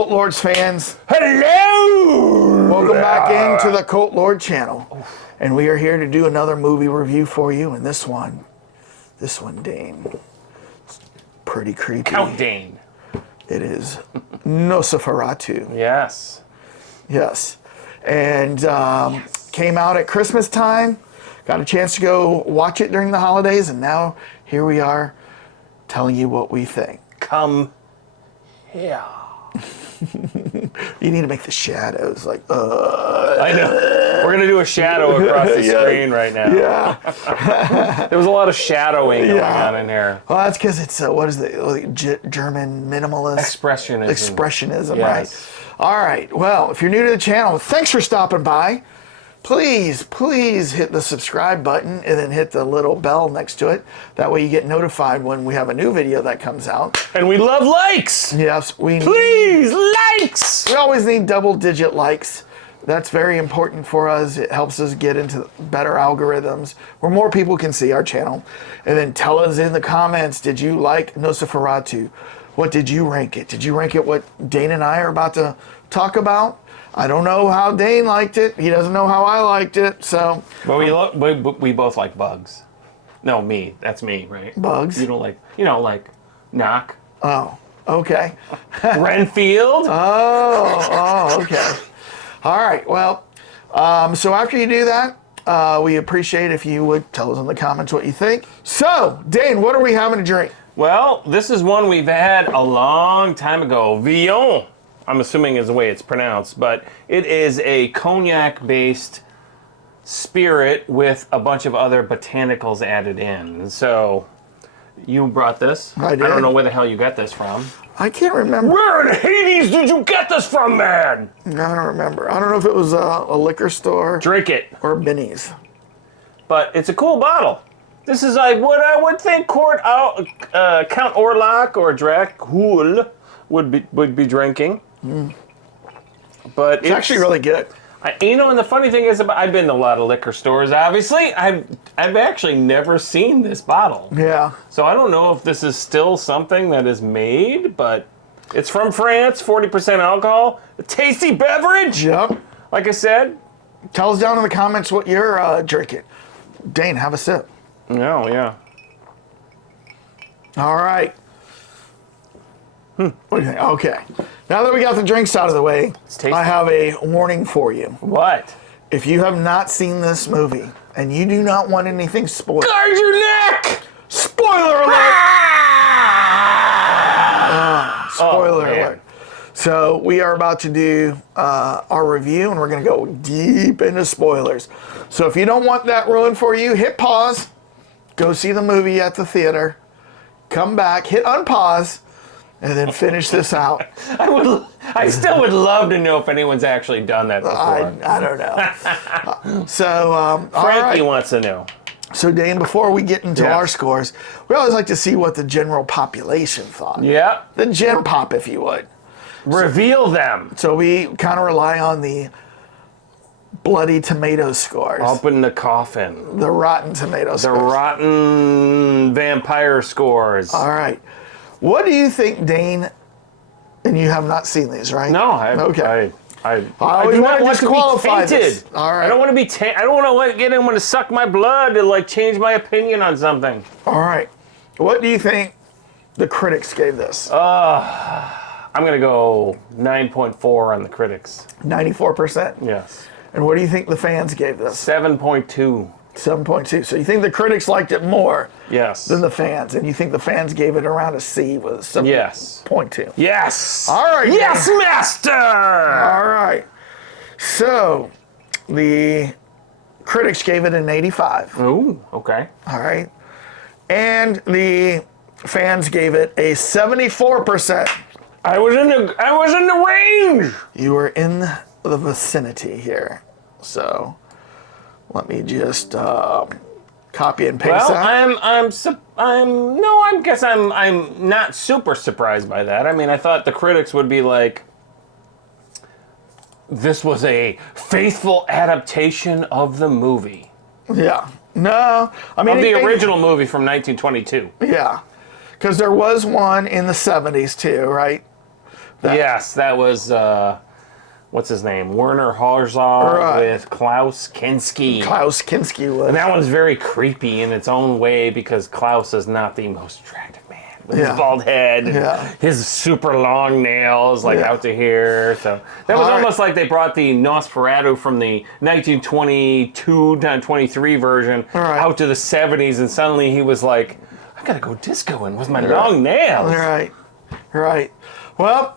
Cult Lords fans? Hello! Welcome back into the Cult Lord channel. And we are here to do another movie review for you. And this one, Dane, it's pretty creepy. Count Dane. It is Nosferatu. Yes. Yes. And came out at Christmas time. Got a chance to go watch it during the holidays. And now here we are telling you what we think. Come here. You need to make the shadows like, I know. We're going to do a shadow across the screen right now. Yeah. There was a lot of shadowing going on in here. Well, that's because it's, what is the German minimalist? Expressionism, yes. right? All right. Well, if you're new to the channel, thanks for stopping by. Please hit the subscribe button and then hit the little bell next to it. That way you get notified when we have a new video that comes out. And we love likes. Yes, Please, likes. We always need double-digit likes. That's very important for us. It helps us get into better algorithms where more people can see our channel. And then tell us in the comments, did you like Nosferatu? What did you rank it? Did you rank it what Dane and I are about to talk about? I don't know how Dane liked it. He doesn't know how I liked it, so. But we both like bugs. No, me. That's me, right? Bugs? You don't like knock. Oh, okay. Renfield? Oh, okay. All right, well, so after you do that, we appreciate if you would tell us in the comments what you think. So, Dane, what are we having to drink? Well, this is one we've had a long time ago. Villon. I'm assuming is the way it's pronounced, but it is a cognac-based spirit with a bunch of other botanicals added in. So, you brought this. I did. I don't know where the hell you got this from. I can't remember. Where in Hades did you get this from, man? I don't remember. I don't know if it was a liquor store. Drink it. Or Benny's. But it's a cool bottle. This is like what I would think Count Orlok or Dracula would be drinking. But it's actually really good. And the funny thing is, I've been to a lot of liquor stores. Obviously, I've actually never seen this bottle. Yeah. So I don't know if this is still something that is made, but it's from France. 40% alcohol, a tasty beverage. Yep. Like I said. Tell us down in the comments what you're drinking. Dane, have a sip. No, yeah. All right. What do you think? Okay. Now that we got the drinks out of the way, I have a warning for you. What? If you have not seen this movie and you do not want anything spoiled, guard your neck! Spoiler alert! Spoiler alert. So we are about to do our review, and we're going to go deep into spoilers. So if you don't want that ruined for you, hit pause, go see the movie at the theater, come back, hit unpause, and then finish this out. I still would love to know if anyone's actually done that before. I don't know. So, Frankie wants to know. So, Dane, before we get into our scores, we always like to see what the general population thought. Yeah. The gen pop, if you would. Reveal them. So we kind of rely on the bloody tomato scores. Open the coffin. The rotten tomato scores. The rotten vampire scores. All right. What do you think, Dane? And you have not seen these, right? No, okay. I do not want to qualify this. All right. I don't want to be I don't want to get anyone to suck my blood to like change my opinion on something. All right. What do you think the critics gave this? I'm going to go 9.4 on the critics. 94%? Yes. And what do you think the fans gave this? 7.2. 7.2. So you think the critics liked it more than the fans, and you think the fans gave it around a C with a 7.2. Yes. All right. Yes, master. All right. So the critics gave it an 85. Ooh, okay. All right. And the fans gave it a 74%. I was in the range. You were in the vicinity here. So let me just copy and paste that. I guess I'm not super surprised by that. I mean, I thought the critics would be like, this was a faithful adaptation of the movie. Yeah. No, I mean of the original movie from 1922. Yeah, because there was one in the 70s too, right? Yes, that was, what's his name? Werner Herzog with Klaus Kinski. Klaus Kinski was. And that one's very creepy in its own way because Klaus is not the most attractive man. With his bald head, and his super long nails, like out to here. So that was almost like they brought the Nosferatu from the 1922-23 version out to the 70s, and suddenly he was like, I gotta go discoing with my long nails. Right. Well,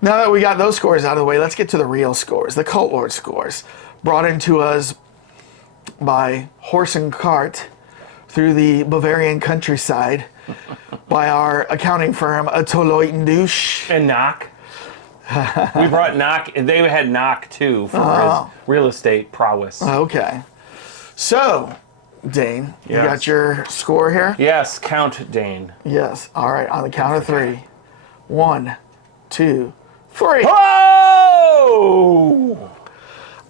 now that we got those scores out of the way, let's get to the real scores, the Cult Lord scores, brought into us by horse and cart through the Bavarian countryside by our accounting firm, Toloit and Douche. And Knock. We brought Knock, and they had Knock too for his real estate prowess. Okay. So, Dane, you got your score here? Yes, Count Dane. Yes. All right, on the count of 3. 1, 2, 3. Oh!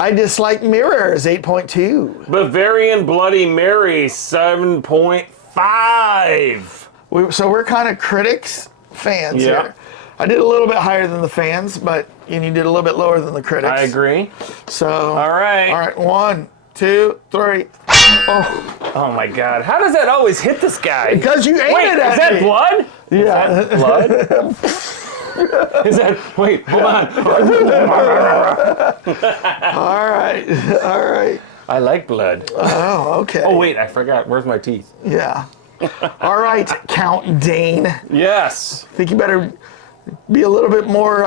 I dislike mirrors, 8.2. Bavarian Bloody Mary, 7.5. So we're kind of critics, fans here. I did a little bit higher than the fans, but you did a little bit lower than the critics. I agree. So all right, 1, 2, 3. Oh my God! How does that always hit this guy? Because you aimed it at me. Is that blood? Yeah. Is that blood? Is that? Wait, hold on. All right. I like blood. Oh, okay. Oh wait, I forgot. Where's my teeth? Yeah. All right, Count Dane. Yes. I think you better be a little bit more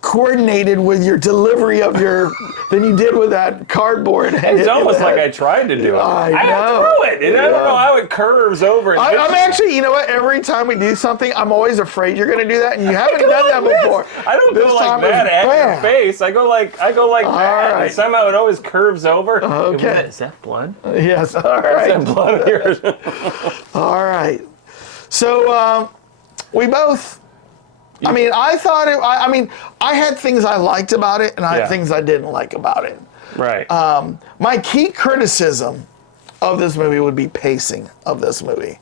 coordinated with your delivery of your than you did with that cardboard. It's almost like I tried to do it. I know. threw it, and I don't know how it curves over. I'm actually, you know what? Every time we do something, I'm always afraid you're going to do that, and you haven't done that before. I don't go like that at your face. I go like that. Right. And somehow it always curves over. Okay. Is that blood? Yes. All right. Is that blood here? All right. So we both. I mean, I thought it. I had things I liked about it, and I had things I didn't like about it. Right. My key criticism of this movie would be pacing of this movie,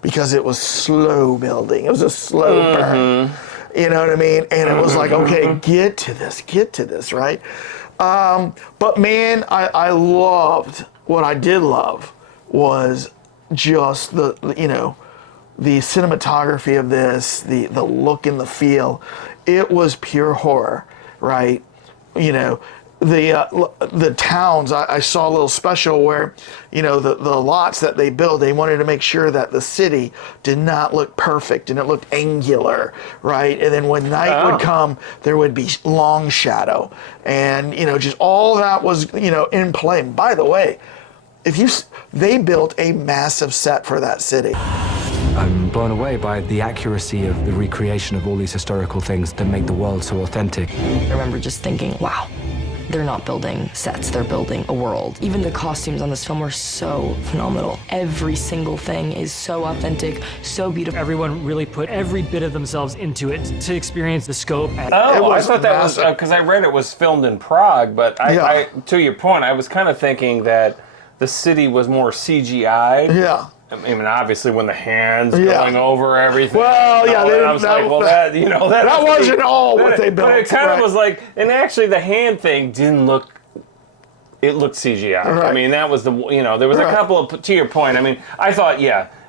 because it was slow building. It was a slow burn. You know what I mean? And it was like, okay, get to this, right? But man, I loved, what I did love was just the cinematography of this, the look and the feel. It was pure horror, right? You know, the towns, I saw a little special where, the lots that they built, they wanted to make sure that the city did not look perfect and it looked angular, right? And then when night would come, there would be long shadow. And, just all that was, in play. And by the way, they built a massive set for that city. I'm blown away by the accuracy of the recreation of all these historical things that make the world so authentic. I remember just thinking, wow, they're not building sets, they're building a world. Even the costumes on this film were so phenomenal. Every single thing is so authentic, so beautiful. Everyone really put every bit of themselves into it to experience the scope. I thought that was, because I read it was filmed in Prague, but I to your point, I was kind of thinking that the city was more CGI'd. Yeah. I mean, obviously, when the hands going over everything. Well, I was like, well, that wasn't all what they built. But it kind of was like, and actually, the hand thing didn't look. It looked CGI. Right. I mean, that was there was a couple of, to your point. I mean, I thought,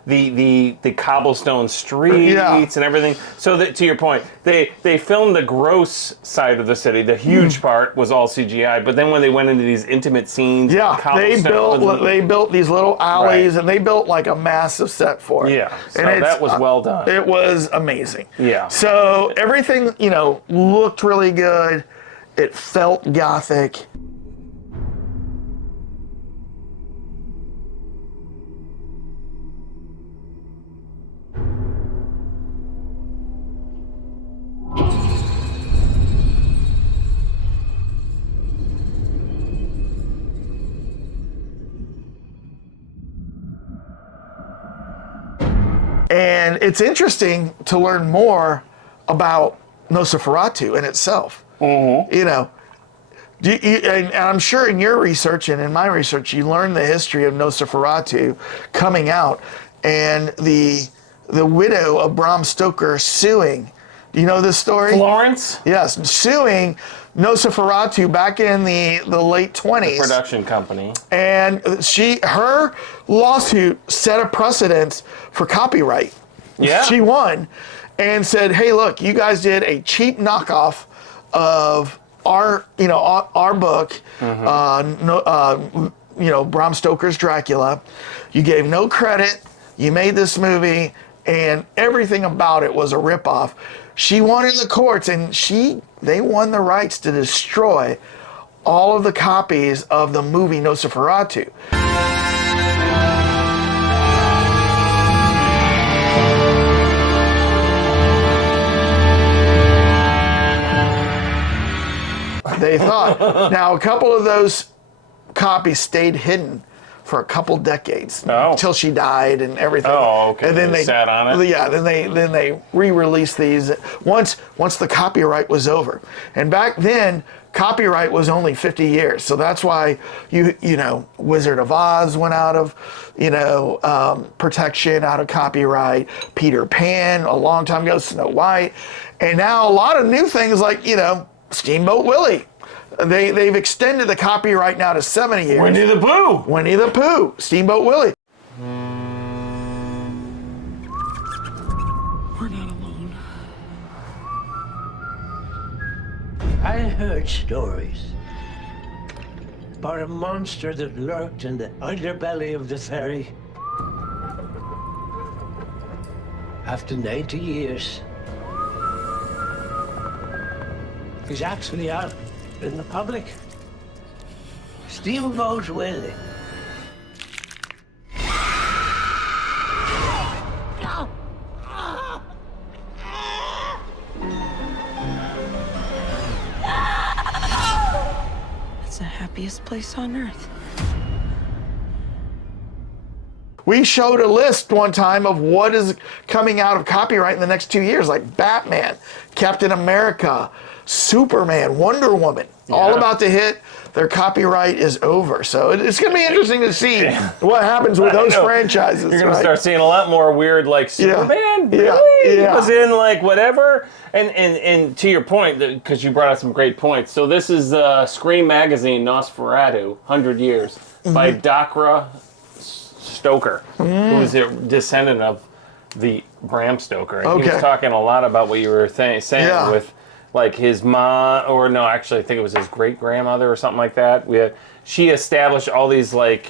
the cobblestone streets and everything. So that, to your point, they filmed the gross side of the city. The huge part was all CGI. But then when they went into these intimate scenes, they built these little alleys, and they built like a massive set for it. Yeah, so and that was well done. It was amazing. Yeah. So everything looked really good. It felt gothic. And it's interesting to learn more about Nosferatu in itself. And I'm sure in your research and in my research, you learned the history of Nosferatu coming out and the widow of Bram Stoker suing Do you know this story? Florence? Yes, suing Nosferatu back in the late 20s. Production company. And her lawsuit set a precedence for copyright. Yeah. She won and said, hey, look, you guys did a cheap knockoff of our book, Bram Stoker's Dracula. You gave no credit. You made this movie, and everything about it was a ripoff. She won in the courts, and they won the rights to destroy all of the copies of the movie Nosferatu. They thought. Now, a couple of those copies stayed hidden for a couple decades until she died and everything. Oh, okay. And then they sat on it. Yeah. Then they re-released these once the copyright was over. And back then, copyright was only 50 years. So that's why Wizard of Oz went out of protection, out of copyright. Peter Pan a long time ago. Snow White, and now a lot of new things like Steamboat Willie. They've extended the copyright now to 70 years. Winnie the Pooh. Steamboat Willie. We're not alone. I heard stories about a monster that lurked in the underbelly of the ferry. After 90 years, he's actually out in the public. Steamboat Willie. It's the happiest place on earth. We showed a list one time of what is coming out of copyright in the next 2 years, like Batman, Captain America, Superman, Wonder Woman, all about to hit. Their copyright is over. So it's going to be interesting to see what happens with those franchises. You're going to start seeing a lot more weird, like, Superman, really? Yeah. Was in, like, whatever? And to your point, because you brought out some great points. So this is Scream Magazine, Nosferatu, 100 Years, by Dacra Stoker, who is a descendant of the Bram Stoker. And he was talking a lot about what you were saying with, like, his mom, or no, actually, I think it was his great-grandmother or something like that. She established all these, like,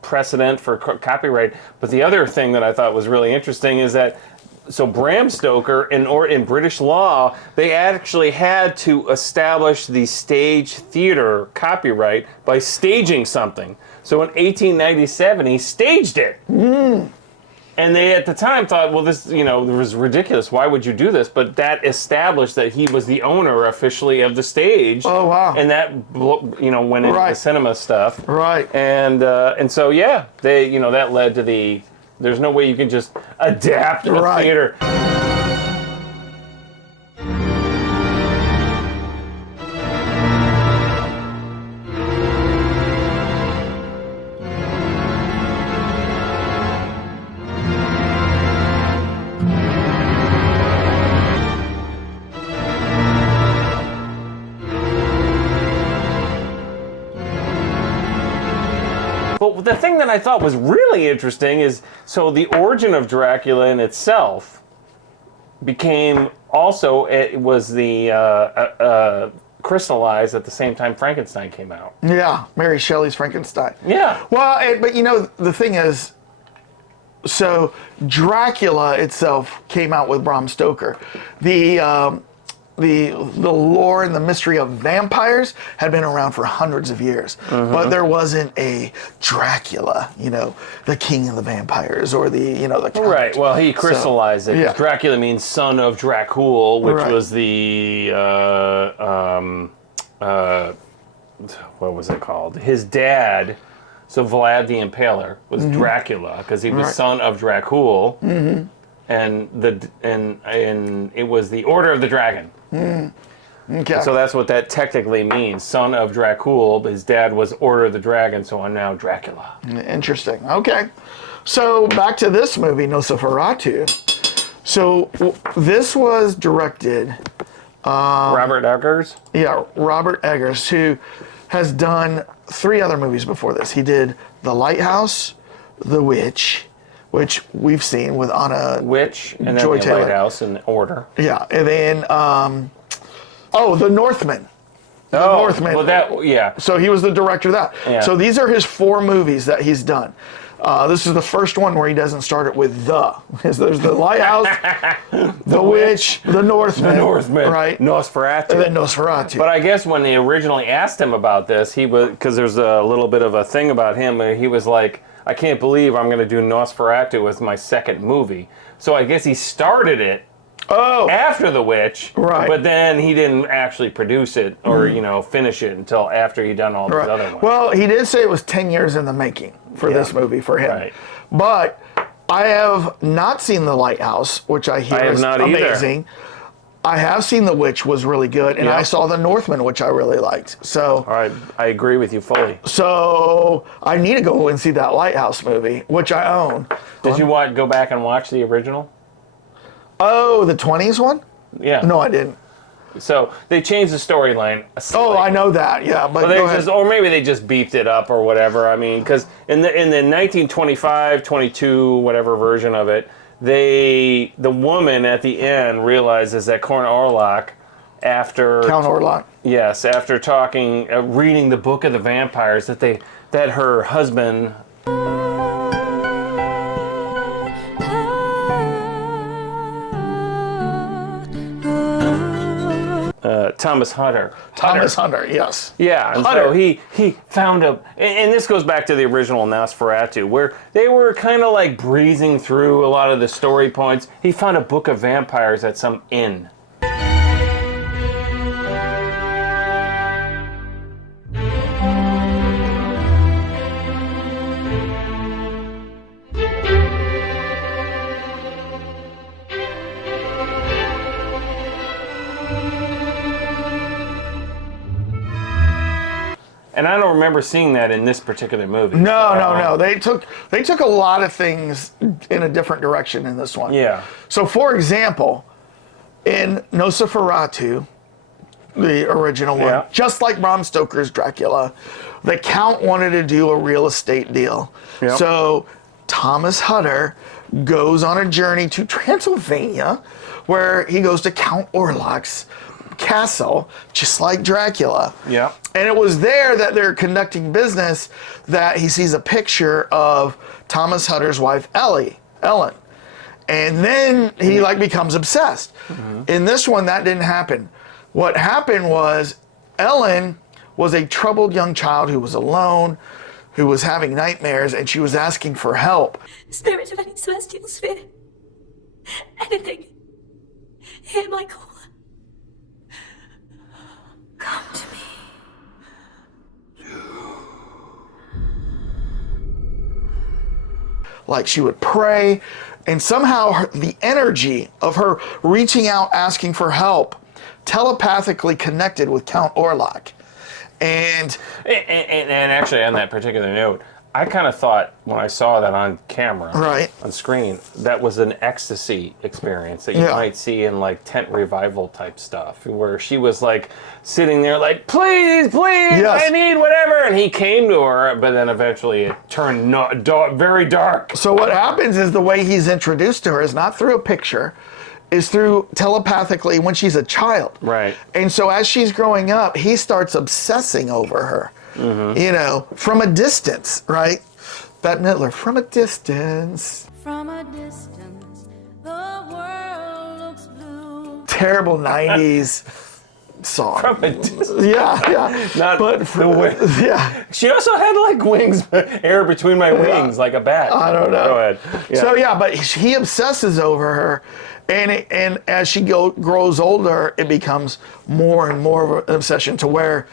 precedent for copyright. But the other thing that I thought was really interesting is that, so Bram Stoker, in British law, they actually had to establish the stage theater copyright by staging something. So in 1897, he staged it. And they, at the time, thought, well, this, it was ridiculous. Why would you do this? But that established that he was the owner officially of the stage. Oh, wow. And that, went into the cinema stuff. Right. And so, they, that led to there's no way you can just adapt a theater. But the thing that I thought was really interesting is, so the origin of Dracula in itself became also, it was crystallized at the same time Frankenstein came out. Yeah, Mary Shelley's Frankenstein. Yeah. Well, but the thing is, so Dracula itself came out with Bram Stoker. The lore and the mystery of vampires had been around for hundreds of years, but there wasn't a Dracula, the king of the vampires, or the count. Right. Well, he crystallized it. 'Cause Yeah. Dracula means son of Dracul, which was the what was it called? His dad. So Vlad the Impaler was Dracula because he was son of Dracul, and it was the Order of the Dragon. Okay. So that's what that technically means, son of Dracul. But his dad was Order of the Dragon, so I'm now Dracula. Interesting. Okay. So back to this movie, Nosferatu. So this was directed. Robert Eggers? Yeah, Robert Eggers, who has done 3 other movies before this. He did The Lighthouse, The Witch, which we've seen with Anna Witch, and then Joy The Taylor. Lighthouse in order. Yeah, and then The Northman. The Northman. Well, that, yeah. So he was the director of that. Yeah. So these are his 4 movies that he's done. This is the first one where he doesn't start it with the. There's The Lighthouse, The Witch, The Northman. The Northman. Right. Nosferatu. And then Nosferatu. But I guess when they originally asked him about this, he was, because there's a little bit of a thing about him, he was like, I can't believe I'm going to do Nosferatu as my second movie. So I guess he started it after The Witch, Right. but then he didn't actually produce it or, finish it until after he'd done all these other ones. Well, he did say it was 10 years in the making for this movie for him. Right. But I have not seen The Lighthouse, which I hear I have is not either. amazing. I have seen The Witch was really good, and Yeah. I saw The Northman, which I really liked. So, All right, I agree with you fully. so I need to go and see that Lighthouse movie, which I own. Did you go back and watch the original? Oh, the 20s one? Yeah. No, I didn't. So they changed the storyline. Oh, I know that. Yeah, but Well, go ahead. or maybe they just beefed it up or whatever. I mean, because in the 1925, 22, whatever version of it, the woman at the end realizes that Count Orlok, after Count Orlok. yes, after talking, reading the book of the vampires, that her husband. Thomas Hunter. Thomas Hunter, yes. Yeah, and Hunter. so he found and this goes back to the original Nosferatu, where they were kind of like breezing through a lot of the story points. He found a book of vampires at some inn. And I don't remember seeing that in this particular movie. No. They took a lot of things in a different direction in this one. Yeah. So, for example, in Nosferatu, the original one, Yeah. just like Bram Stoker's Dracula, the Count wanted to do a real estate deal. Yep. So Thomas Hunter goes on a journey to Transylvania, where he goes to Count Orlok's castle, just like Dracula. Yeah. And it was there that they're conducting business that he sees a picture of Thomas Hunter's wife, Ellen. And then he becomes obsessed. In this one, that didn't happen. What happened was Ellen was a troubled young child who was alone, who was having nightmares, and she was asking for help. Spirit of any celestial sphere. Anything. Hear my call. Come to me. Like she would pray, and somehow the energy of her reaching out, asking for help, telepathically connected with Count Orlok. And actually, on that particular note, I kind of thought when I saw that on camera, Right. on screen, that was an ecstasy experience that you Yeah. might see in like tent revival type stuff, where she was like sitting there like, please, Yes. I need whatever, and he came to her, but then eventually it turned very dark. so what happens is the way he's introduced to her is not through a picture, is through telepathically when she's a child. Right. And so as she's growing up, he starts obsessing over her, from a distance, right? Bette Midler, from a distance. From a distance, the world looks blue. Terrible 90s song. From a distance. Yeah. Not But the way. Yeah. She also had like wings, air between my wings, like a bat. I don't know. Go ahead. Yeah. So but he obsesses over her, and as she grows older, it becomes more and more of an obsession to where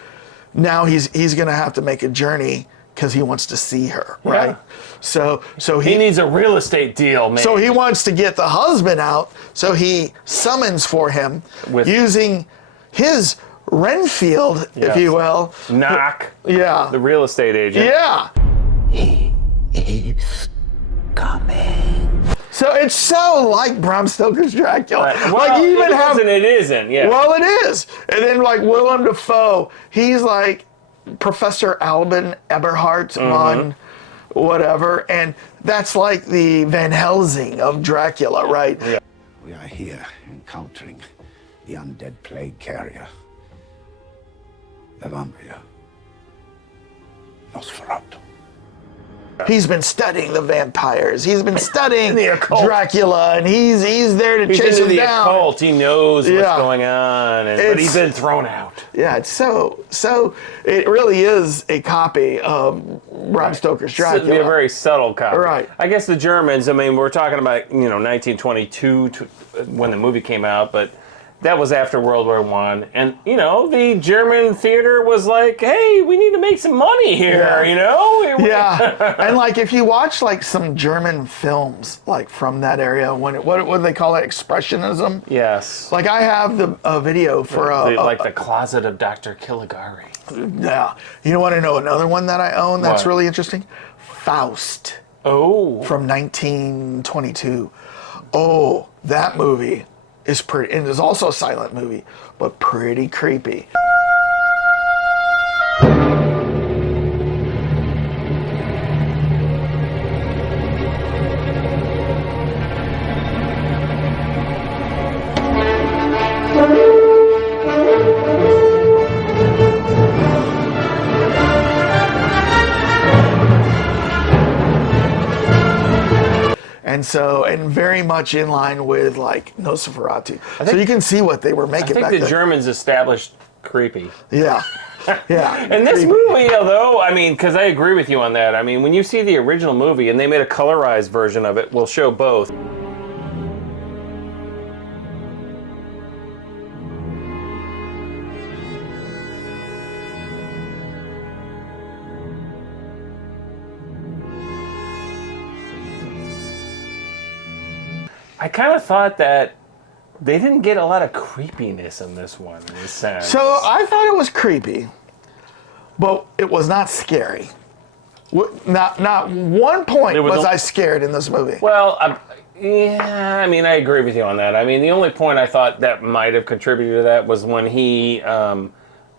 now he's going to have to make a journey because he wants to see her, right? Yeah. So he needs a real estate deal, man. So he wants to get the husband out. So he summons for him using his Renfield, if you will. Knock. Yeah. The real estate agent. Yeah. He is coming. So So it's so like Bram Stoker's Dracula. Well, like you even have it isn't. Yeah. Well, it is. And then like Willem Dafoe, he's like Professor Alban Eberhardt von whatever, and that's like the Van Helsing of Dracula, right? Yeah. We are here encountering the undead plague carrier, the vampire, Nosferatu. He's been studying the vampires. He's been studying The occult. Dracula, and he's there to He's chase into him the down. occult. He knows what's Yeah. going on, but he's been thrown out. Yeah, it's so. It really is a copy of Bram Stoker's Dracula. It'd be a very subtle copy. Right. I guess the Germans. I mean, we're talking about 1922 when the movie came out, but that was after World War I, and the German theater was like, "Hey, we need to make some money here," Yeah, and like if you watch like some German films like from that area, what do they call it? Expressionism. Yes. Like I have a video for like the Closet of Dr. Caligari. Yeah. You want to know another one that I own that's What? really interesting? Faust Oh. from 1922. Oh, that movie is pretty, and it's also a silent movie, but pretty creepy. And very much in line with like Nosferatu. So you can see what they were I making think back the then. Germans established creepy. Yeah. Yeah. And this creepy. movie, though, I mean, because I agree with you on that. I mean, when you see the original movie and they made a colorized version of it, we'll show both. I kind of thought that they didn't get a lot of creepiness in this one, in a sense. So I thought it was creepy, but it was not scary. Not one point was I scared in this movie. Well, yeah, I mean, I agree with you on that. I mean, the only point I thought that might have contributed to that was when he,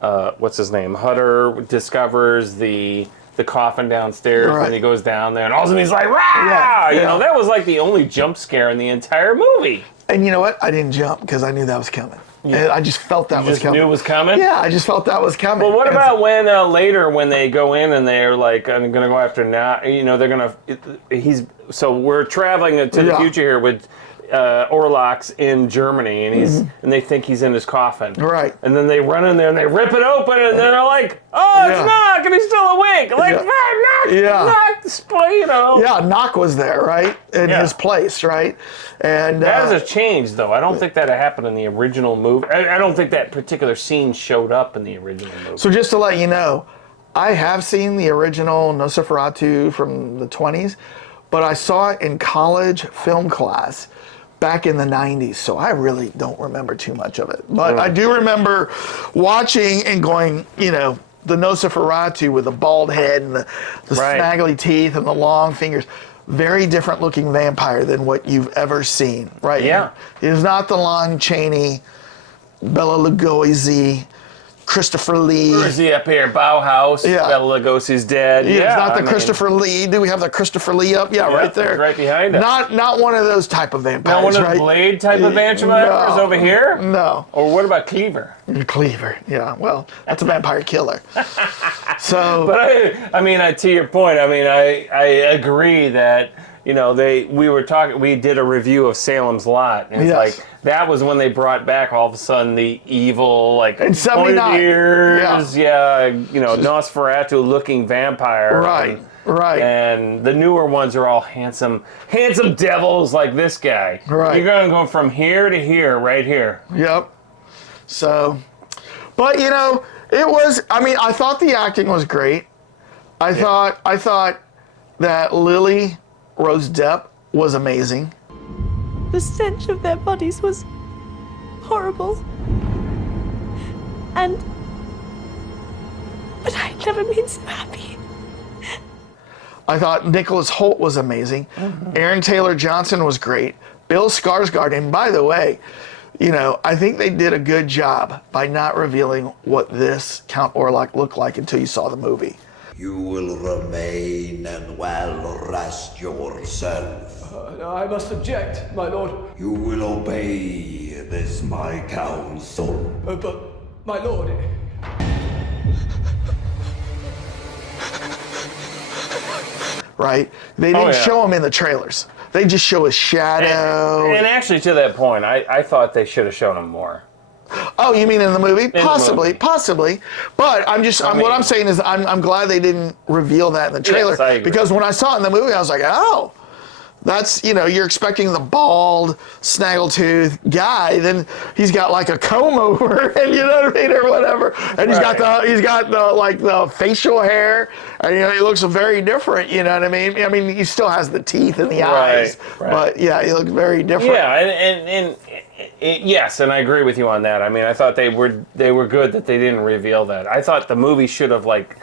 what's his name, Hutter discovers the coffin downstairs, Right. and he goes down there, and all of a sudden he's like, "Rah!" You know, that was like the only jump scare in the entire movie. And you know what? I didn't jump because I knew that was coming. And I just felt that was coming. Knew it was coming? Yeah, I just felt that was coming. Well, what about when later when they go in and they're like, I'm going to go after now, they're going to, so we're traveling to the future here with Orlok's in Germany, and and they think he's in his coffin. Right. And then they run in there and they rip it open, and then they're like, oh, it's Knock, and he's still awake. Like, Knock, Yeah, Knock was there, right? In his place, right? And that is a change, though. I don't think that happened in the original movie. I don't think that particular scene showed up in the original movie. So just to let you know, I have seen the original Nosferatu from the 20s, but I saw it in college film class back in the 90s, so I really don't remember too much of it. But I do remember watching and going, the Nosferatu with the bald head and the snaggly teeth and the long fingers. Very different looking vampire than what you've ever seen, right? Yeah. It is not the Lon Chaney, Bela Lugosi, Christopher Lee. Where is he up here? Bauhaus. Yeah. Bela Lugosi's dead. It's not the Christopher Lee. Do we have the Christopher Lee up? Yeah, right there. Right behind us. Not one of those type of vampires, Not one of right? the Blade type of vampires over here? No. Or what about Cleaver? Cleaver, yeah. Well, that's a vampire killer. So, But I mean, to your point, I mean, I agree that, we did a review of Salem's Lot, and it's like, that was when they brought back all of a sudden the evil, like, in 79. ears, Nosferatu looking vampire. Right. Right. And the newer ones are all handsome devils like this guy. Right. You're going to go from here to here, right here. Yep. So, but it was, I thought the acting was great. I thought that Lily Rose Depp was amazing. The stench of their bodies was horrible. But I'd never been so happy. I thought Nicholas Hoult was amazing. Aaron Taylor Johnson was great. Bill Skarsgård, and by the way, you know, I think they did a good job by not revealing what this Count Orlok looked like until you saw the movie. You will remain and well rest yourself. I must object, my lord. You will obey this my counsel. But, my lord... Right? They didn't show him in the trailers. They just show his shadow. And actually, to that point, I thought they should have shown him more. Oh, you mean in the movie? Possibly. But what I'm saying is I'm glad they didn't reveal that in the trailer. Yes, I agree. Because when I saw it in the movie, I was like, oh, that's, you know, you're expecting the bald, snaggletooth guy, then he's got like a comb over, and you know what I mean, or whatever. And he's got the facial hair, and you know, he looks very different, you know what I mean? I mean, he still has the teeth and the eyes, but yeah, he looks very different. Yeah, and yes, and I agree with you on that. I mean, I thought they were good that they didn't reveal that. I thought the movie should have, like,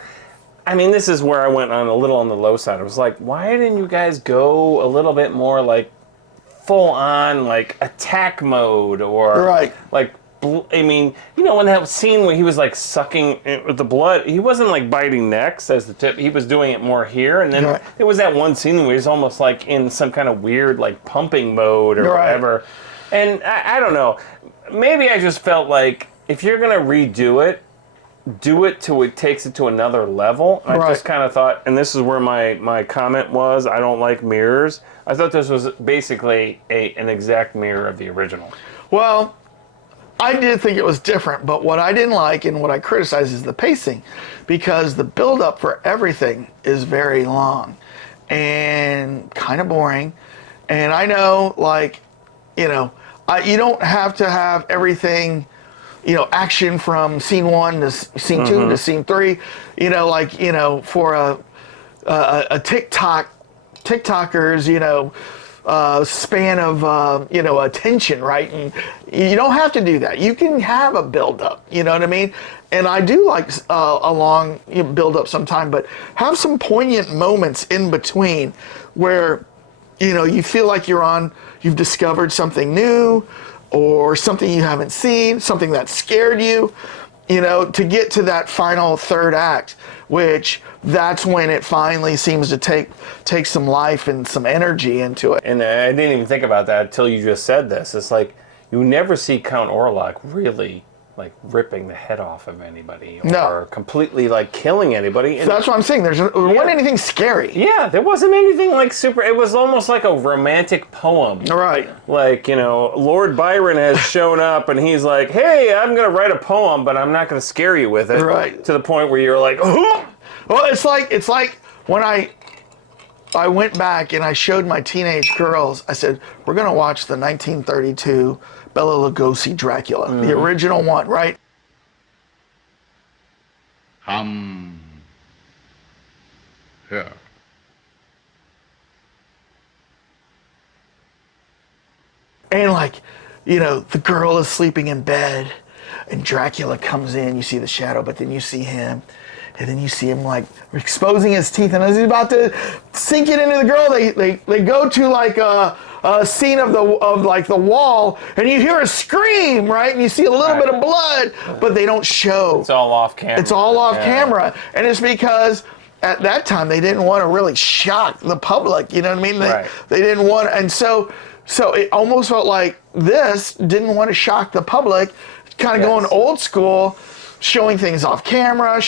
I mean, this is where I went on a little on the low side. I was like, why didn't you guys go a little bit more like full on like attack mode or like, I mean, you know, when that scene where he was like sucking the blood, he wasn't like biting necks as the tip. He was doing it more here. And then there was that one scene where he's almost like in some kind of weird like pumping mode or whatever. And I don't know. Maybe I just felt like if you're going to redo it, do it till it takes it to another level. I just kind of thought, and this is where my comment was, I don't like mirrors. I thought this was basically an exact mirror of the original. Well, I did think it was different, but what I didn't like and what I criticize is the pacing, because the build-up for everything is very long and kind of boring. And I know, like, you know, you don't have to have everything, you know, action from scene 1 to scene 2 to scene 3, you know, like, you know, for a TikTokers, you know, span of, you know, attention, right? And you don't have to do that. You can have a build-up, you know what I mean? And I do like a long build-up sometime, but have some poignant moments in between where, you know, you feel like you've discovered something new, or something you haven't seen, something that scared you, you know, to get to that final third act, which that's when it finally seems to take some life and some energy into it. And I didn't even think about that until you just said this. It's like, you never see Count Orlok really, like, ripping the head off of anybody or completely, like, killing anybody. So that's what I'm saying. There wasn't anything scary. Yeah, there wasn't anything, like, super. It was almost like a romantic poem. Right. Like, you know, Lord Byron has shown up, and he's like, hey, I'm going to write a poem, but I'm not going to scare you with it. Right. To the point where you're like, oh! Well, it's like when I went back and I showed my teenage girls, I said, we're going to watch the 1932 Bela Lugosi Dracula, the original one, right? Come here. And like, you know, the girl is sleeping in bed and Dracula comes in, you see the shadow, but then you see him. And then you see him like exposing his teeth, and as he's about to sink it into the girl, they go to like a scene of the wall, and you hear a scream, right? And you see a little bit of blood, but they don't show. It's all off camera. It's all off camera, and it's because at that time they didn't want to really shock the public. You know what I mean? They didn't want, and so it almost felt like this didn't want to shock the public, kind of going old school. Showing things off camera,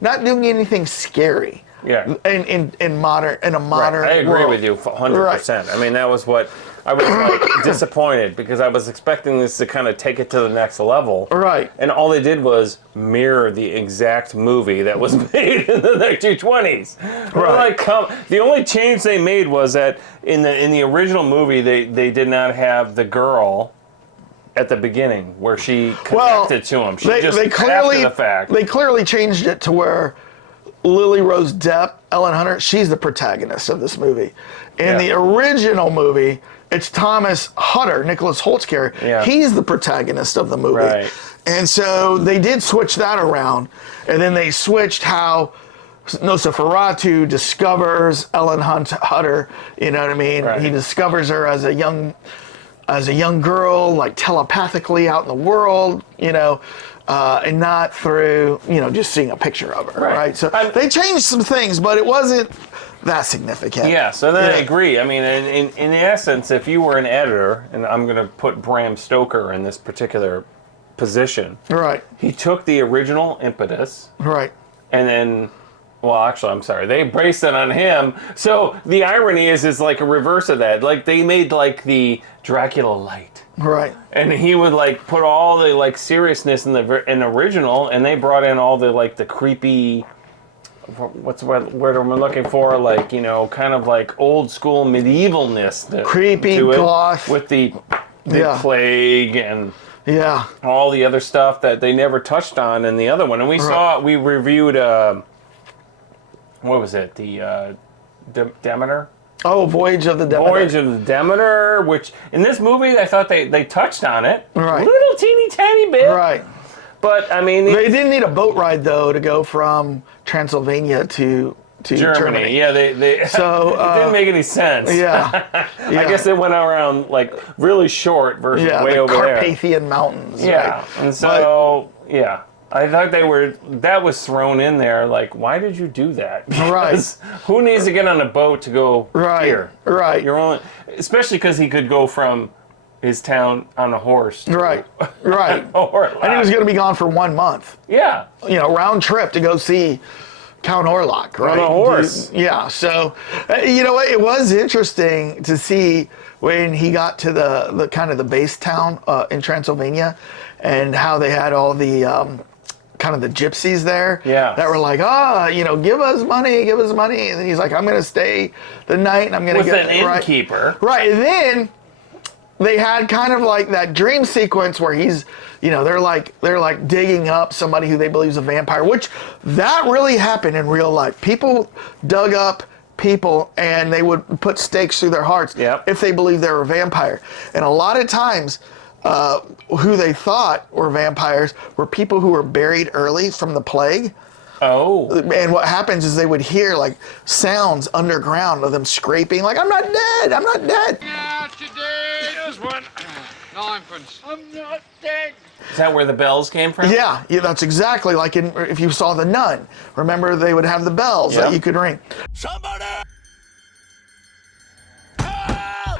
not doing anything scary. Yeah. In a modern I agree world. with you 100%. I mean, that was what I was like disappointed, because I was expecting this to kind of take it to the next level. Right. And all they did was mirror the exact movie that was made in the 1920s. Right. Like, the only change they made was that in the original movie they did not have the girl at the beginning where she connected to him. They clearly, after the fact. They clearly changed it to where Lily Rose Depp, Ellen Hunter, she's the protagonist of this movie. In the original movie, it's Thomas Hutter, Nicholas Holt's character. Yeah. He's the protagonist of the movie. Right. And so they did switch that around. And then they switched how Nosferatu discovers Ellen Hutter, you know what I mean? Right. He discovers her as a young girl, like telepathically out in the world, you know, and not through, you know, just seeing a picture of her, right? So they changed some things, but it wasn't that significant. Yeah, so then I agree. I mean, in essence, if you were an editor, and I'm going to put Bram Stoker in this particular position, right? He took the original impetus, right, and then, well, actually, I'm sorry, they braced it on him. So the irony is like a reverse of that. Like they made like the Dracula light, right, and he would like put all the like seriousness in the original, and they brought in all the like the creepy. What's the word I'm looking for? Like, you know, kind of like old school medievalness. Creepy goth. With the plague and all the other stuff that they never touched on in the other one. And we reviewed, what was it? The Demeter? Oh, Voyage of the Demeter. Voyage of the Demeter, which in this movie I thought they touched on it. Right. A little teeny tiny bit. Right. But, I mean... They didn't need a boat ride, though, to go from Transylvania to Germany. Yeah, they so, it didn't make any sense. Yeah. I guess it went around, like, really short versus way over there. Carpathian Mountains. Yeah, right? And so, I thought that was thrown in there, like, why did you do that? Because who needs to get on a boat to go here? Right. You're only... Especially because he could go from his town on a horse. Right. And he was going to be gone for 1 month. Yeah. You know, round trip to go see Count Orlok, right? On a horse. Yeah. So, you know what? It was interesting to see when he got to the kind of the base town in Transylvania, and how they had all the kind of the gypsies there. Yeah. That were like, you know, give us money. And then he's like, I'm going to stay the night, and I'm going to get an innkeeper. Right. And then they had kind of like that dream sequence where he's, you know, they're like digging up somebody who they believe is a vampire, which that really happened in real life. People dug up people and they would put stakes through their hearts if they believed they were a vampire. And a lot of times, who they thought were vampires were people who were buried early from the plague. Oh. And what happens is they would hear like sounds underground of them scraping, like, I'm not dead. Yeah, today is one. Ninepence. I'm not dead. Is that where the bells came from? Yeah, that's exactly like if you saw The Nun. Remember, they would have the bells that you could ring. Somebody!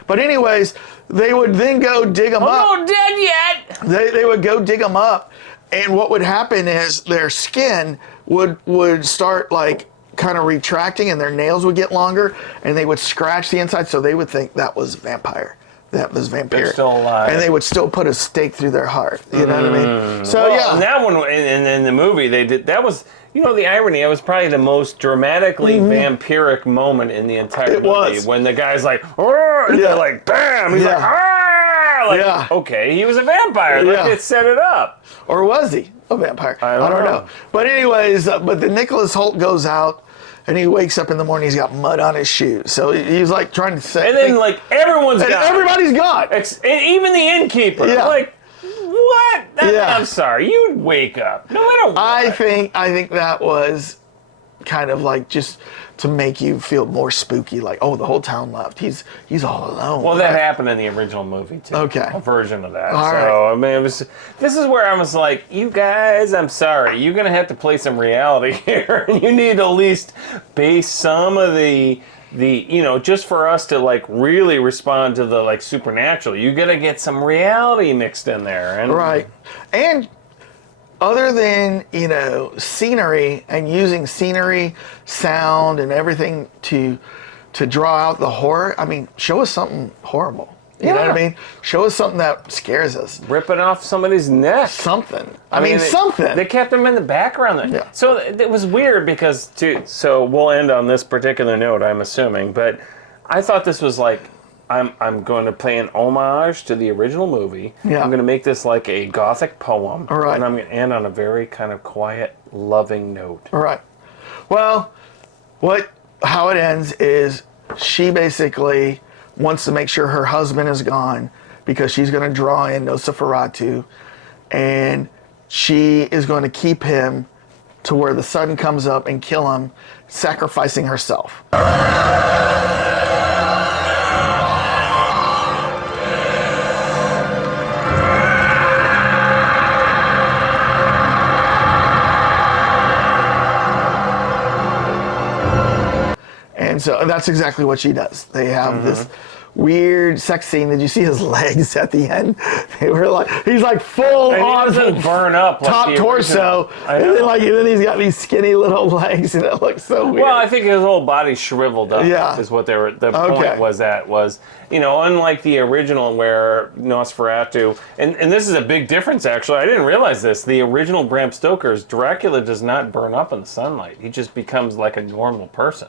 But anyways, they would then go dig them up. I'm not dead yet! They would go dig them up, and what would happen is their skin would start like kind of retracting, and their nails would get longer, and they would scratch the inside, so they would think that was vampire. That was vampire. They're still alive. And they would still put a stake through their heart. You know what I mean? So, And that one, in the movie, they did, that was, you know, the irony, it was probably the most dramatically vampiric moment in the entire movie. When the guy's like, and they're like, bam! He's like, like, okay, he was a vampire. Let's set it up. Or was he a vampire? I don't know. But anyways, but the Nicholas Hoult goes out, and he wakes up in the morning, he's got mud on his shoes. So he's like trying to say. And then like everyone's gone. Everybody's gone. And even the innkeeper. Like, what? I'm sorry, you'd wake up. No matter what. I think that was kind of like just to make you feel more spooky, like, oh, the whole town left. He's all alone. Well, that happened in the original movie too. Okay. A version of that. All so right. I mean, this is where I was like, you guys, I'm sorry, you're gonna have to play some reality here. You need to at least base some of the you know, just for us to like really respond to the like supernatural, you gotta get some reality mixed in there. And right. And other than, you know, scenery and using scenery, sound, and everything to draw out the horror, I mean, show us something horrible. You know what I mean? Show us something that scares us. Ripping off somebody's neck. Something. I mean, something. They kept him in the background. Yeah. So it was weird because, so we'll end on this particular note, I'm assuming, but I thought this was like, I'm going to play an homage to the original movie. Yeah. I'm going to make this like a gothic poem. All right. And I'm going to end on a very kind of quiet, loving note. All right. Well, how it ends is she basically wants to make sure her husband is gone because she's going to draw in Nosferatu, and she is going to keep him to where the sun comes up and kill him, sacrificing herself. And so that's exactly what she does. They have this weird sex scene. Did you see his legs at the end? They were like, he's like full on burn up like top the torso, and then he's got these skinny little legs, and it looks so weird. Well, I think his whole body shriveled up. Yeah. Is what they were. The point was, you know, unlike the original where Nosferatu, and this is a big difference actually. I didn't realize this. The original Bram Stoker's Dracula does not burn up in the sunlight. He just becomes like a normal person.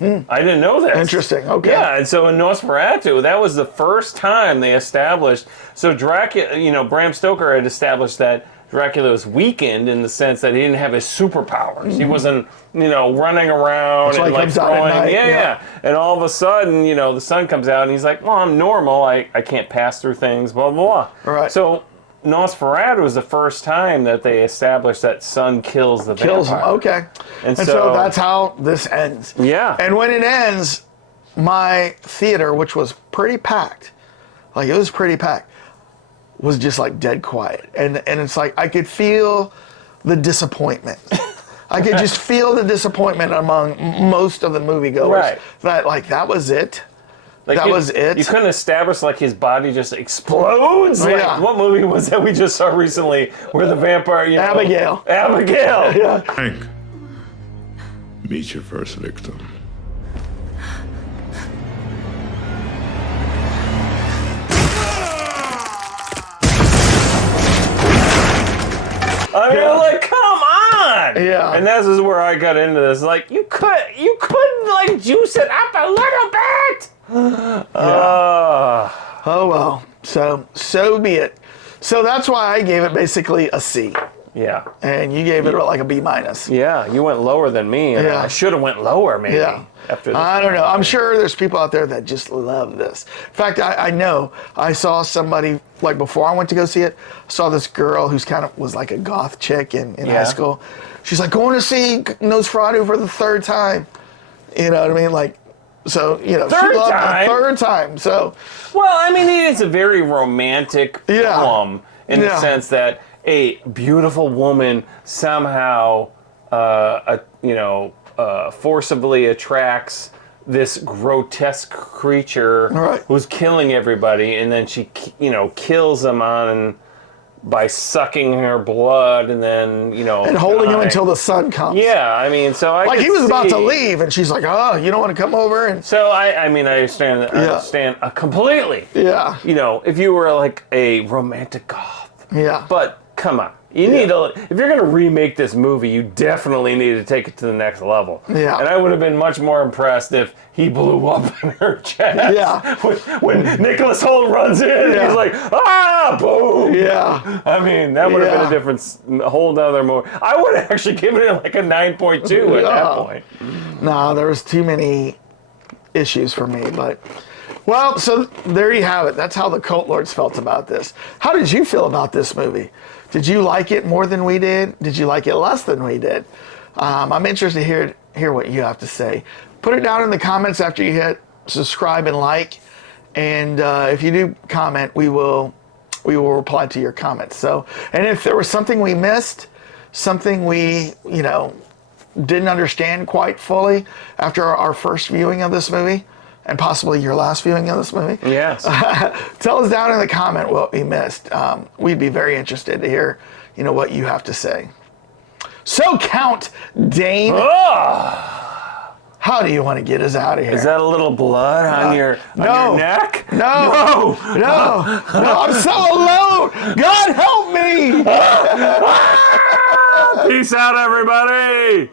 I didn't know that. Interesting. Okay. Yeah, and so in Nosferatu, that was the first time they established. So Dracula, you know, Bram Stoker had established that Dracula was weakened in the sense that he didn't have his superpowers. He wasn't, you know, running around and like throwing. Yeah. And all of a sudden, you know, the sun comes out and he's like, well, I'm normal. I can't pass through things. Blah blah blah. Right. So Nosferatu was the first time that they established that sun kills the vampire. Kills him. Okay. And so that's how this ends. Yeah. And when it ends, my theater, which was pretty packed, like it was pretty packed, was just like dead quiet. And it's like I could feel the disappointment. I could just feel the disappointment among most of the moviegoers. Right. That like that was it. Like that was it. You couldn't establish like his body just explodes. Like, what movie was that we just saw recently where the vampire? You know, Abigail. Yeah. Hank, meet your first victim. I mean, like, come on. Yeah. And this is where I got into this. Like, you couldn't like juice it up a little bit. Oh well. So be it. So that's why I gave it basically a C. Yeah. And you gave it like a B minus. Yeah, you went lower than me. And I should have went lower maybe. Yeah. After this. I don't know. I'm sure there's people out there that just love this. In fact, I know I saw somebody, like before I went to go see it, saw this girl who's kind of was like a goth chick in high school. She's like, going to see Nosferatu for the third time. You know what I mean? Like, so, you know, she loved it the third time. So, well, I mean, it's a very romantic film in the sense that a beautiful woman somehow, forcibly attracts this grotesque creature who's killing everybody, and then she, kills them by sucking her blood, and then, and holding him until the sun comes. Yeah, I mean, so I like he was about to leave, and she's like, "Oh, you don't want to come over?" And so I understand completely. Yeah. If you were like a romantic goth. Yeah. But come on. You need to, if you're going to remake this movie, you definitely need to take it to the next level. Yeah. And I would have been much more impressed if he blew up in her chest. Yeah. When Nicholas Hoult runs in, and he's like, ah, boom. Yeah. I mean, that would have been a whole nother movie. I would have actually given it like a 9.2 at that point. No, there was too many issues for me, but... Well, so there you have it. That's how the Cult Lords felt about this. How did you feel about this movie? Did you like it more than we did? Did you like it less than we did? I'm interested to hear what you have to say. Put it down in the comments after you hit subscribe and like. And if you do comment, we will reply to your comments. So, and if there was something we missed, something we, didn't understand quite fully after our first viewing of this movie, and possibly your last viewing of this movie. Yes. Tell us down in the comment what we missed. We'd be very interested to hear, what you have to say. So, Count Dane, how do you want to get us out of here? Is that a little blood on your neck? No. I'm so alone. God help me. Peace out, everybody.